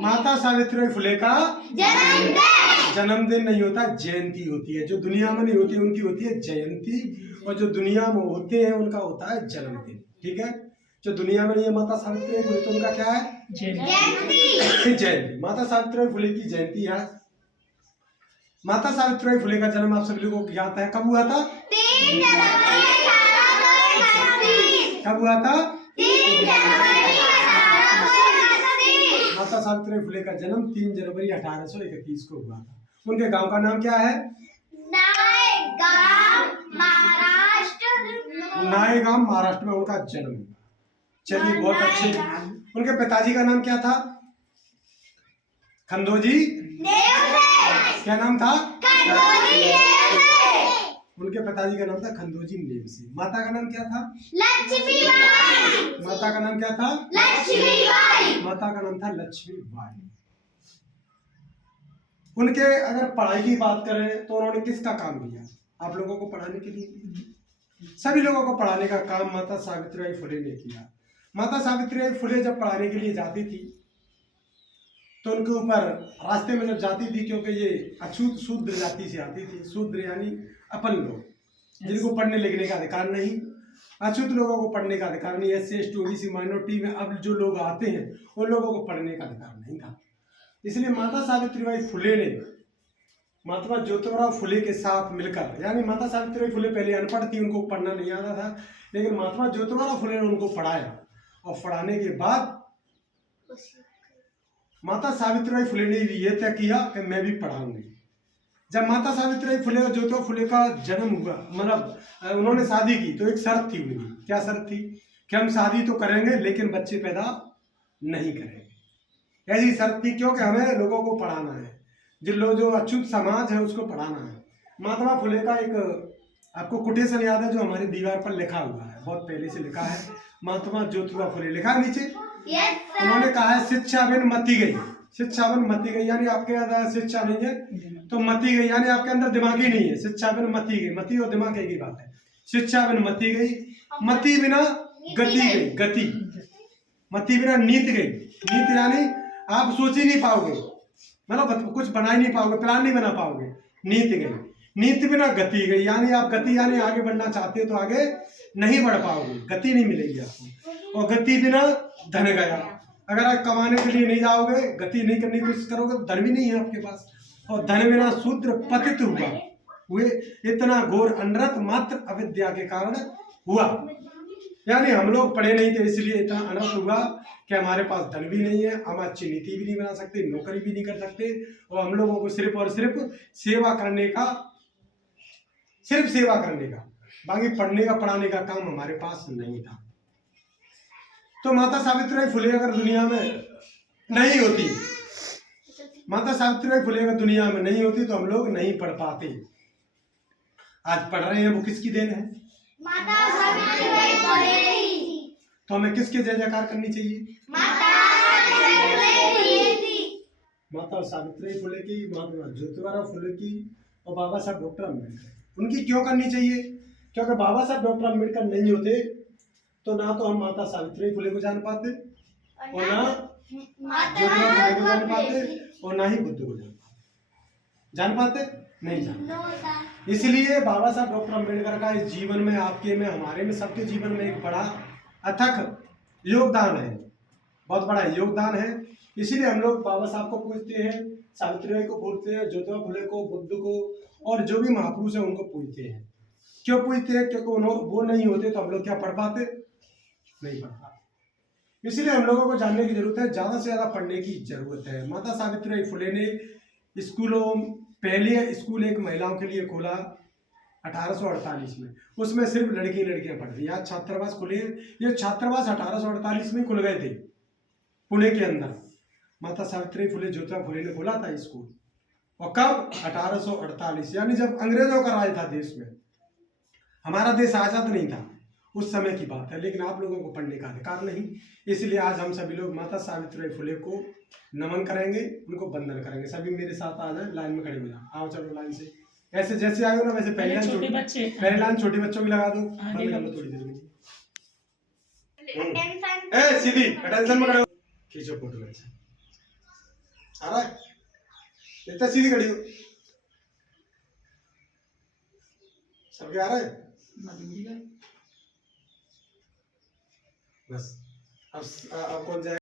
माता सावित्रीबाई फुले का जन्मदिन नहीं होता, जयंती होती है। जो दुनिया में नहीं होती उनकी होती है जयंती, और जो दुनिया में होते हैं उनका होता है जन्मदिन। ठीक है, जो दुनिया में नहीं है माता सावित्रीबाई फुले तो उनका क्या है? जयंती। जयंती, माता सावित्रीबाई फुले की जयंती है। माता सावित्रीबाई फुले का जन्म आप सभी लोगों को याद है, कब हुआ था? 3 जनवरी 1831। कब हुआ था? 3 जनवरी 1831। माता सावित्रीबाई फुले का जन्म 3 जनवरी 1831 को हुआ था। उनके गांव का नाम क्या है? नायगांव, महाराष्ट्र। नायगांव, महाराष्ट्र में उनका जन्म हुआ। चलिए, बहुत अच्छे। उनके पिताजी का नाम क्या था? खंडोजी नेवसे। क्या नाम था? खंडोजी नेवसे। उनके पिताजी का नाम था खंडोजी नेवसे। माता का नाम क्या था? लक्ष्मीबाई। माता का नाम क्या था? लक्ष्मीबाई। माता का नाम था लक्ष्मीबाई। उनके अगर पढ़ाई की बात करें तो उन्होंने किसका काम किया? आप लोगों को पढ़ाने के लिए, सभी लोगों को पढ़ाने का काम माता सावित्रीबाई फुले ने किया। माता सावित्रीबाई फुले जब पढ़ाने के लिए जाती थी तो उनके ऊपर रास्ते में जब जाती थी, क्योंकि ये अछूत शूद्र जाति से आती थी। शूद्र यानी अपन लोग, जिनको पढ़ने लिखने का अधिकार नहीं, अछूत लोगों को पढ़ने का अधिकार नहीं। SC ST OBC माइनॉरिटी में अब जो लोग आते हैं उन लोगों को पढ़ने का अधिकार नहीं था। इसलिए माता सावित्रीबाई फुले ने महात्मा ज्योतिराव फुले के साथ मिलकर, यानी माता सावित्रीबाई फुले पहले अनपढ़ थी, उनको पढ़ना नहीं आता था, लेकिन महात्मा ज्योतिराव फुले ने उनको पढ़ाया, और पढ़ाने के बाद माता सावित्रीबाई फुले ने भी ये तय किया कि मैं भी पढ़ाऊंगी। जब माता सावित्रीबाई फुले और ज्योतिराव फुले का जन्म हुआ, मतलब उन्होंने शादी की, तो एक शर्त थी उनकी। क्या शर्त थी? कि हम शादी तो करेंगे लेकिन बच्चे पैदा नहीं करेंगे। ऐसी शर्त थी, क्योंकि हमें लोगों को पढ़ाना है, जिन लोग जो अछूत समाज है उसको पढ़ाना है। महात्मा फुले का एक आपको कोटेशन याद है जो हमारी दीवार पर लिखा हुआ है, बहुत पहले से लिखा है, महात्मा ज्योतिराव फुले लिखा है नीचे। उन्होंने कहा है, शिक्षा बिन मती गई। शिक्षा बिन मती गई यानी आपके अंदर शिक्षा नहीं है तो मती गई, यानी आपके अंदर दिमाग ही नहीं है। शिक्षा बिन मती गई, मती और दिमाग एक ही बात है। शिक्षा बिन मती गई, मती बिना गति गई, गति, मती बिना नीत गई। नीत यानी आप सोच ही नहीं पाओगे, मतलब कुछ बना ही नहीं पाओगे, प्लान नहीं बना पाओगे। नीत गई, नीति बिना गति गई, यानी आप गति यानी आगे बढ़ना चाहते हो तो आगे नहीं बढ़ पाओगे, गति नहीं मिलेगी आपको। और गति बिना धन गया, अगर आप कमाने के लिए नहीं जाओगे, गति नहीं करने की कोशिश करोगे तो धन भी नहीं है आपके पास। और धन बिना शूद्र पतित हुए, इतना घोर अनर्थ मात्र अविद्या के कारण हुआ। यानी हम लोग पढ़े नहीं थे, इसलिए इतना अनर्थ हुआ कि हमारे पास धन भी नहीं है, हम अच्छी नीति भी नहीं बना सकते, नौकरी भी नहीं कर सकते, और हम लोगों को सिर्फ और सिर्फ सेवा करने का, सिर्फ सेवा करने का, बाकी पढ़ने का पढ़ाने का काम हमारे पास नहीं था। तो माता सावित्रीबाई फुले अगर दुनिया में नहीं होती, माता सावित्रीबाई फुले अगर दुनिया में नहीं होती तो हम लोग नहीं पढ़ पाते। आज पढ़ रहे हैं वो किसकी देन है? माता सावित्रीबाई फुले की। तो हमें किसके जय जयकार करनी चाहिए? माता सावित्रीबाई फुले की। माता सावित्रीबाई फुले की, महात्मा ज्योतिराव फुले की, और बाबा साहब डॉक्टर अम्बेडकर। उनकी क्यों करनी चाहिए? क्योंकि बाबा साहब डॉक्टर अम्बेडकर नहीं होते तो ना तो हम माता सावित्रीबाई फुले को जान पाते, और ना ज्योतिराव फुले को जान पाते, और ना ही बुद्ध को जान पाते, नहीं जान पाते। इसलिए बाबा साहब डॉक्टर अम्बेडकर का इस जीवन में, आपके में, हमारे में, सबके जीवन में एक बड़ा अथक योगदान है, बहुत बड़ा योगदान है। इसीलिए हम लोग बाबा साहब को पूजते हैं, सावित्रीबाई को पूजते हैं, ज्योतिराव फुले को, बुद्ध को, और जो भी महापुरुष है उनको पूजते हैं। क्यों पूजते हैं? क्योंकि वो नहीं होते तो हम लोग क्या पढ़ पाते? नहीं पढ़ पाते। इसलिए हम लोगों को जानने की जरूरत है, ज्यादा से ज्यादा पढ़ने की जरूरत है। माता सावित्रीबाई फुले ने स्कूलों, पहले स्कूल एक महिलाओं के लिए खोला 1848 में, उसमें सिर्फ लड़कियां पढ़ती। यहाँ छात्रावास खुले, ये छात्रावास 1848 में खुल गए थे पुणे के अंदर। माता सावित्रीबाई फुले ज्योतिराव फुले ने खोला था स्कूल, और कब? 1848, यानी जब अंग्रेजों का राज था देश में, हमारा देश आजाद नहीं था, उस समय की बात है। लेकिन आप लोगों को पढ़ने का अधिकार नहीं, इसलिए आज हम सभी लोग माता सावित्रीबाई फुले को नमन करेंगे, उनको वंदन करेंगे। सभी मेरे साथ आ जाए, लाइन में खड़े हो जाओ, आओ चलो लाइन से, ऐसे जैसे आए हो ना वैसे। पहले लाइन छोटे बच्चों की लगा दो, बंद कर लो थोड़ी देर में। सीधी अटेंशन में खड़े हो, खींचो फोटो। अच्छा, आ रहा है? इतना सीधी खड़ी हो। सबके आ रहा है? बस अब कौन जाए?